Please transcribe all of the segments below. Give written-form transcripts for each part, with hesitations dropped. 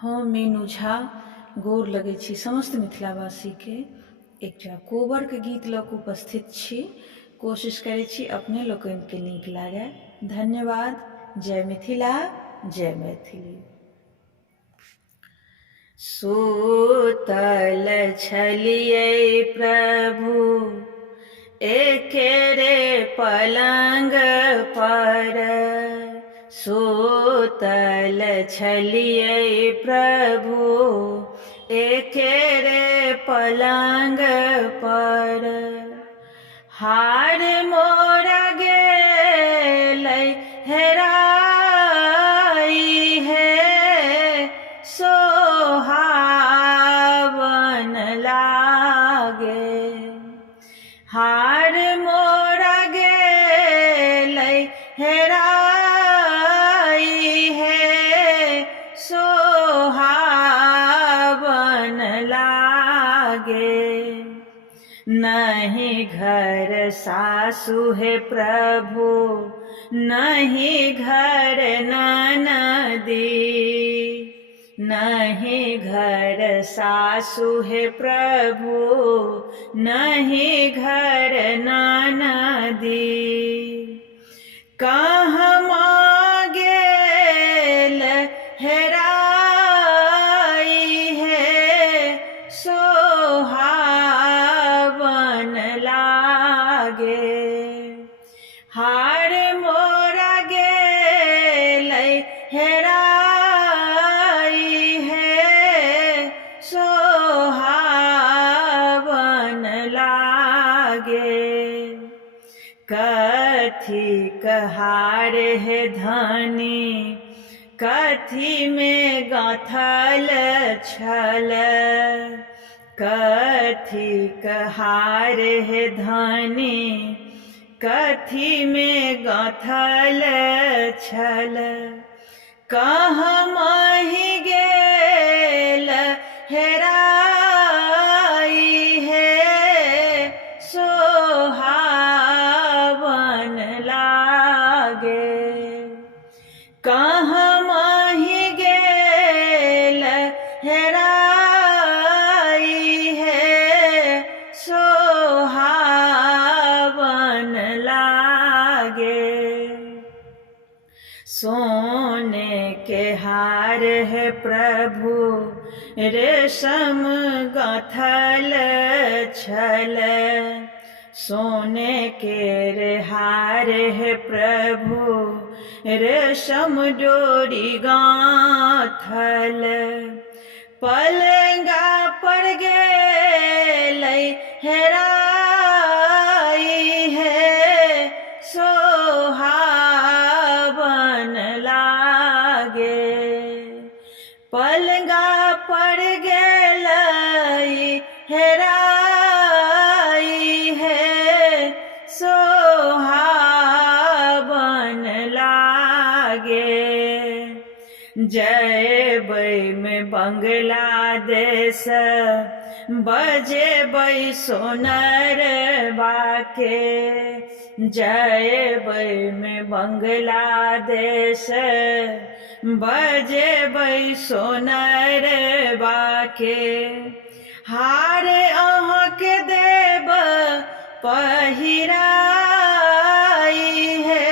हम मीनू झा गोर लगै छी समस्त मिथिलावासी के एकटा कोबर के गीत लऽ कऽ उपस्थित छी। कोशिश करै छी अपने लोकनि के नीक लागे। धन्यवाद। जय मिथिला, जय मैथिली। सूतल छलियै प्रभु एकेरे पलंग पर, सूतल छलियै प्रभु एकेरे पलंग पर। हार मोरा गेलै हेराई है, सोहावन लागे। हार मोरा गेलै हेराई है, सोहावन लागे। नहीं घर सासु है प्रभु, नहीं घर ननदी, नहीं घर सासु है प्रभु, नहीं घर ननदी। कहमा गेल हेराई है, सोहावन लागे। हार मोरा गेलै हेराई है, सोहावन लागे। कथी कहार है धनी, कथी में गाँथल छल। कथी कहार है धनी, कथी में गाँथल छल। कहमहि गेल हेराई है, सोहावन लागे। कहमहि गेल हेराई है, सोहावन लागे। सोने के हार है प्रभु रेशम गाँथल छल। सोने के हार है प्रभु रेशम डोरी गाँथल। पलंगा पर गेलै हेराई है, सोहावन लागे। पलंगा पर गेलै हेराई है, सोहावन लागे। जयबै में बांग्लादेश, बजेबै सोनर बाके। जयबै में बांग्लादेश, बजेबै सोनर बाके। हार अहाँके देब पहिराई है,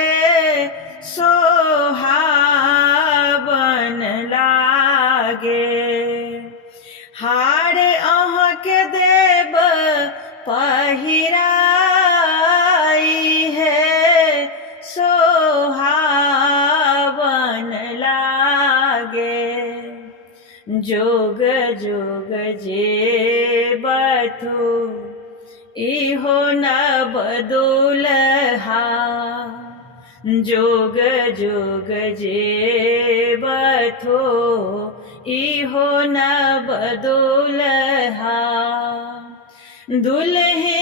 सोहावन लागे। हार अहाँके देब पहिराई है, सोहावन लागे। जोग जोग जे बथु इहो नव दुल्हा। जोग जोग जे बथु इहो नव दुल्हा। दुल्ही